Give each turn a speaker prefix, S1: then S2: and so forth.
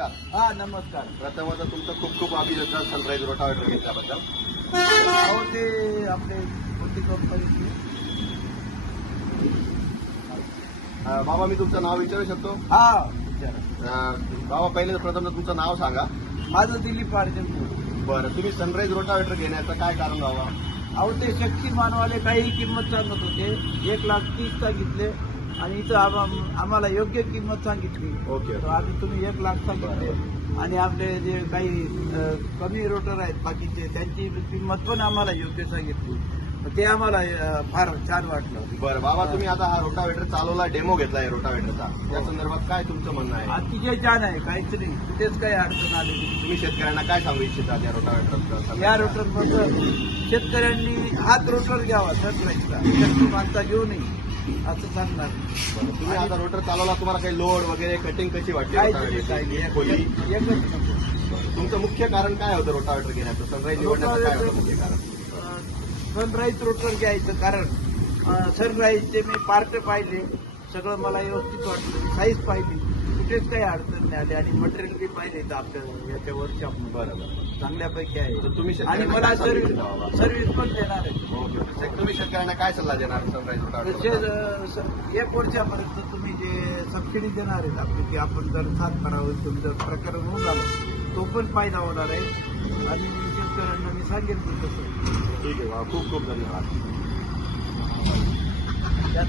S1: हा नमस्कार.
S2: प्रथमतः तुमचं खूप खूप अभिनंदन सनराईज रोटावेटर घेतल्याबद्दल.
S1: अहो ते आपले कोणती कंपनीची
S2: बाबा मी तुमचं नाव विचारू शकतो?
S1: हा विचारा.
S2: बाबा पहिले प्रथम तुमचं नाव सांगा.
S1: माझं दिलीप अर्जन
S2: बरं तुम्ही सनराईज रोटावेटर घेण्याचं काय कारण बाबा?
S1: अहो ते शक्ती मानवाले काही किंमत सांगत होते. एक लाख तीस सांगितले आणि इथं आम- आम्हाला योग्य किंमत सांगितली.
S2: ओके.
S1: तर आम्ही तुम्ही एक लाख सांगितले. आणि आपले जे काही अ, कमी रोटर आहेत बाकीचे त्यांची किंमत पण आम्हाला योग्य सांगितली. तर ते आम्हाला अ, फार छान वाटलं.
S2: बरं बाबा तुम्ही आता हा रोटावेटर चालवला डेमो घेतलाय रोटावेटरचा. त्या संदर्भात काय तुमचं म्हणणं आहे?
S1: अतिशय छान आहे काहीच नाही. कुठेच काही अडचण आलेली नाही.
S2: तुम्ही शेतकऱ्यांना काय सांगू इच्छिता या रोटावेटर
S1: या रोटर शेतकऱ्यांनी हात रोटर घ्यावा शक्ती मानता घेऊ नये. असं सांगणार
S2: तुम्ही आता रोटर चालवला तुम्हाला काही लोड वगैरे कटिंग कशी वाटली रोटावेटरची? खोली. तुमचं मुख्य कारण काय होतं रोटावेटर घेण्याचं? सनराईज निवडण्याचं काय होतं मुख्य कारण?
S1: सनराईज रोटर घ्यायचं कारण सनराईजचे मी पार्ट पाहिले. सगळं मला व्यवस्थित वाटलं. साईज पाहिली. कुठेच काही अडचण नाही आली. आणि मटेरियल बी पाहिले तर आपल्या याच्या वर्कशॉप
S2: बरं बरं.
S1: चांगल्यापैकी
S2: तर
S1: आहे
S2: तुम्ही
S1: आणि
S2: शेतकऱ्यांना
S1: मला
S2: काय
S1: सर्व्हिस
S2: बाबा?
S1: सर्व्हिस पण देणार आहे.
S2: ओके. तुम्ही शेतकऱ्यांना काय सल्ला देणार
S1: एक वर्षापर्यंत तुम्ही जे सबसिडी देणार आहेत आपली की आपण जर सात करावं तुमचं प्रकरण होऊन झालं तो पण फायदा होणार आहे. आणि शेतकऱ्यांना मी सांगेन की तसं.
S2: ठीक आहे खूप खूप धन्यवाद.